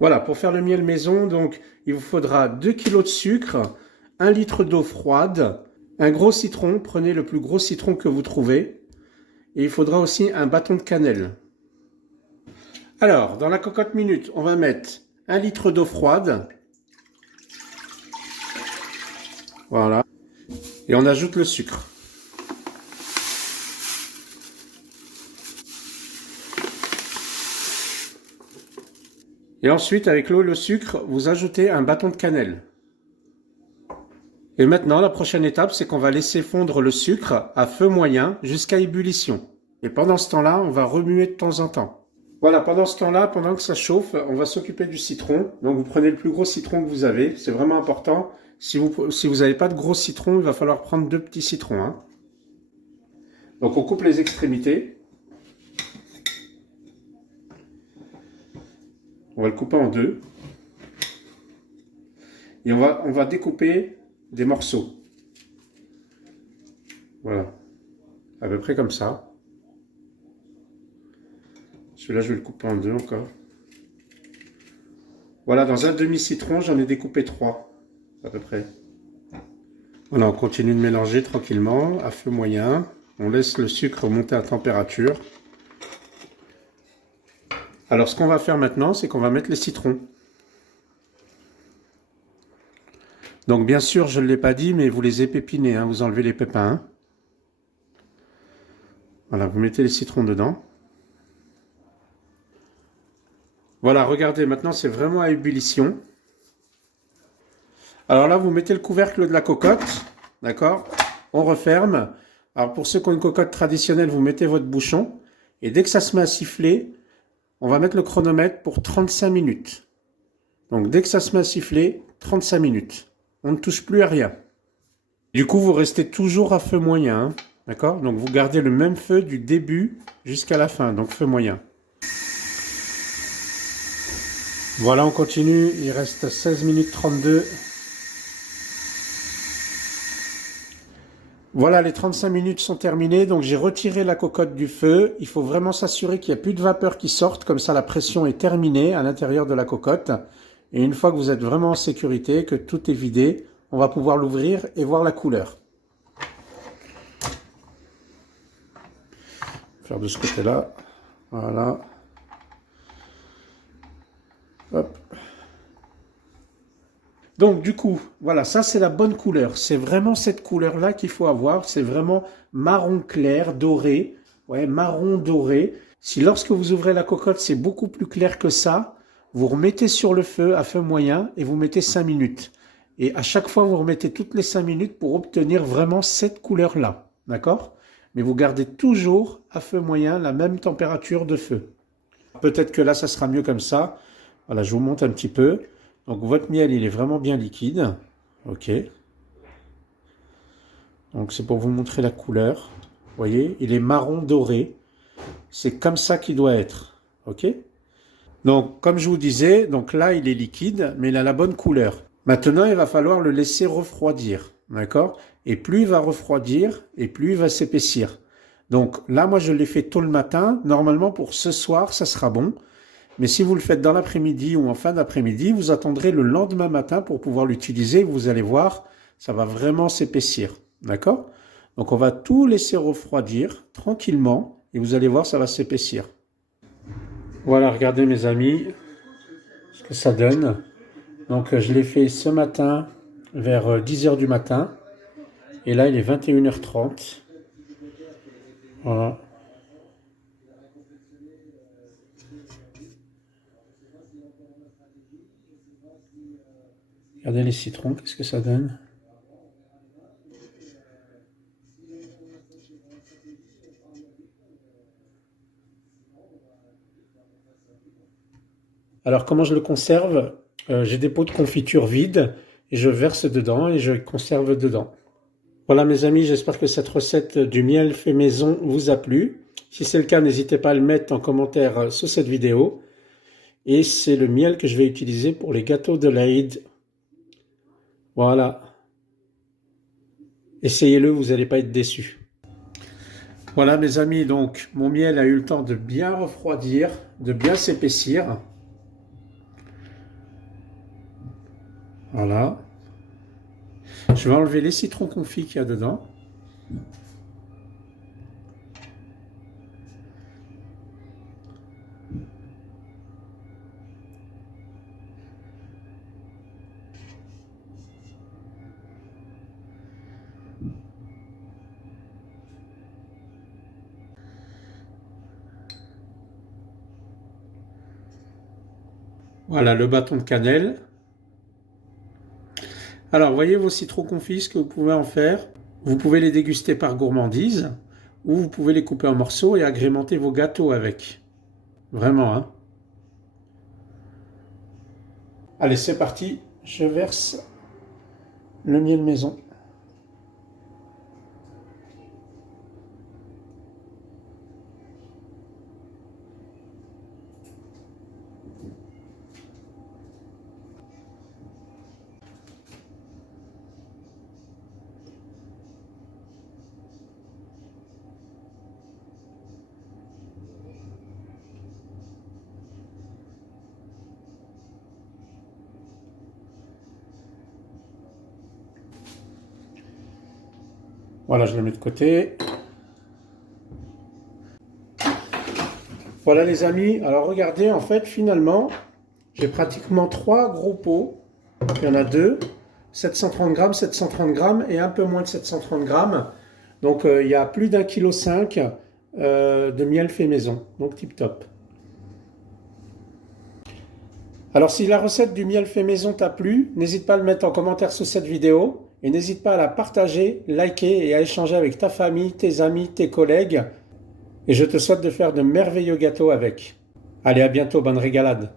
Voilà, pour faire le miel maison, donc il vous faudra 2 kg de sucre, 1 litre d'eau froide, un gros citron, prenez le plus gros citron que vous trouvez, et il faudra aussi un bâton de cannelle. Alors, dans la cocotte minute, on va mettre 1 litre d'eau froide, voilà, et on ajoute le sucre. Et ensuite, avec l'eau et le sucre, vous ajoutez un bâton de cannelle. Et maintenant, la prochaine étape, c'est qu'on va laisser fondre le sucre à feu moyen jusqu'à ébullition. Et pendant ce temps-là, on va remuer de temps en temps. Voilà, pendant ce temps-là, pendant que ça chauffe, on va s'occuper du citron. Donc vous prenez le plus gros citron que vous avez, c'est vraiment important. Si vous n'avez pas de gros citron, il va falloir prendre 2 petits citrons, hein. Donc on coupe les extrémités. On va le couper en deux. Et on va découper des morceaux. Voilà. À peu près comme ça. Celui-là, je vais le couper en deux encore. Voilà, dans un demi-citron, j'en ai découpé 3, à peu près. Voilà, on continue de mélanger tranquillement, à feu moyen. On laisse le sucre monter à température. Alors, ce qu'on va faire maintenant, c'est qu'on va mettre les citrons. Donc, bien sûr, je ne l'ai pas dit, mais vous les épépinez, hein, vous enlevez les pépins. Hein. Voilà, vous mettez les citrons dedans. Voilà, regardez, maintenant, c'est vraiment à ébullition. Alors là, vous mettez le couvercle de la cocotte, d'accord? On referme. Alors, pour ceux qui ont une cocotte traditionnelle, vous mettez votre bouchon. Et dès que ça se met à siffler, on va mettre le chronomètre pour 35 minutes. Donc, dès que ça se met à siffler, 35 minutes. On ne touche plus à rien. Du coup, vous restez toujours à feu moyen. Hein, d'accord? Donc, vous gardez le même feu du début jusqu'à la fin. Donc, feu moyen. Voilà, on continue. Il reste 16 minutes 32. Voilà, les 35 minutes sont terminées. Donc, j'ai retiré la cocotte du feu. Il faut vraiment s'assurer qu'il n'y a plus de vapeur qui sorte. Comme ça, la pression est terminée à l'intérieur de la cocotte. Et une fois que vous êtes vraiment en sécurité, que tout est vidé, on va pouvoir l'ouvrir et voir la couleur. Faire de ce côté-là. Voilà. Hop. Donc du coup, voilà, ça c'est la bonne couleur. C'est vraiment cette couleur-là qu'il faut avoir. C'est vraiment marron clair, doré. Ouais, marron doré. Si lorsque vous ouvrez la cocotte, c'est beaucoup plus clair que ça, vous remettez sur le feu à feu moyen et vous mettez 5 minutes. Et à chaque fois, vous remettez toutes les 5 minutes pour obtenir vraiment cette couleur-là. D'accord? Mais vous gardez toujours à feu moyen la même température de feu. Peut-être que là, ça sera mieux comme ça. Voilà, je vous montre un petit peu. Donc votre miel, il est vraiment bien liquide. Ok. Donc c'est pour vous montrer la couleur. Vous voyez, il est marron doré. C'est comme ça qu'il doit être. Ok. Donc comme je vous disais, donc là il est liquide, mais il a la bonne couleur. Maintenant, il va falloir le laisser refroidir. D'accord? Et plus il va refroidir, et plus il va s'épaissir. Donc là, moi je l'ai fait tôt le matin. Normalement pour ce soir, ça sera bon. Mais si vous le faites dans l'après-midi ou en fin d'après-midi, vous attendrez le lendemain matin pour pouvoir l'utiliser. Vous allez voir, ça va vraiment s'épaissir. D'accord? Donc on va tout laisser refroidir tranquillement et vous allez voir, ça va s'épaissir. Voilà, regardez mes amis, ce que ça donne. Donc je l'ai fait ce matin vers 10 h du matin. Et là, il est 21 h 30. Voilà. Regardez les citrons, qu'est-ce que ça donne? Alors, comment je le conserve? J'ai des pots de confiture vides et je verse dedans et je conserve dedans. Voilà mes amis, j'espère que cette recette du miel fait maison vous a plu. Si c'est le cas, n'hésitez pas à le mettre en commentaire sous cette vidéo. Et c'est le miel que je vais utiliser pour les gâteaux de l'Aïd. Voilà. Essayez-le, vous n'allez pas être déçus. Voilà mes amis, donc mon miel a eu le temps de bien refroidir, de bien s'épaissir. Voilà. Je vais enlever les citrons confits qu'il y a dedans. Voilà le bâton de cannelle. Alors, voyez vos citrons confits, ce que vous pouvez en faire. Vous pouvez les déguster par gourmandise ou vous pouvez les couper en morceaux et agrémenter vos gâteaux avec. Vraiment, hein. Allez, c'est parti. Je verse le miel maison. Voilà, je le mets de côté. Voilà les amis, alors regardez, en fait, finalement, j'ai pratiquement 3 gros pots. Il y en a 2, 730 grammes, 730 grammes et un peu moins de 730 grammes. Donc il y a plus d'1,5 kg de miel fait maison, donc tip top. Alors si la recette du miel fait maison t'a plu, n'hésite pas à le mettre en commentaire sous cette vidéo et n'hésite pas à la partager, liker et à échanger avec ta famille, tes amis, tes collègues. Et je te souhaite de faire de merveilleux gâteaux avec. Allez, à bientôt, bonne régalade.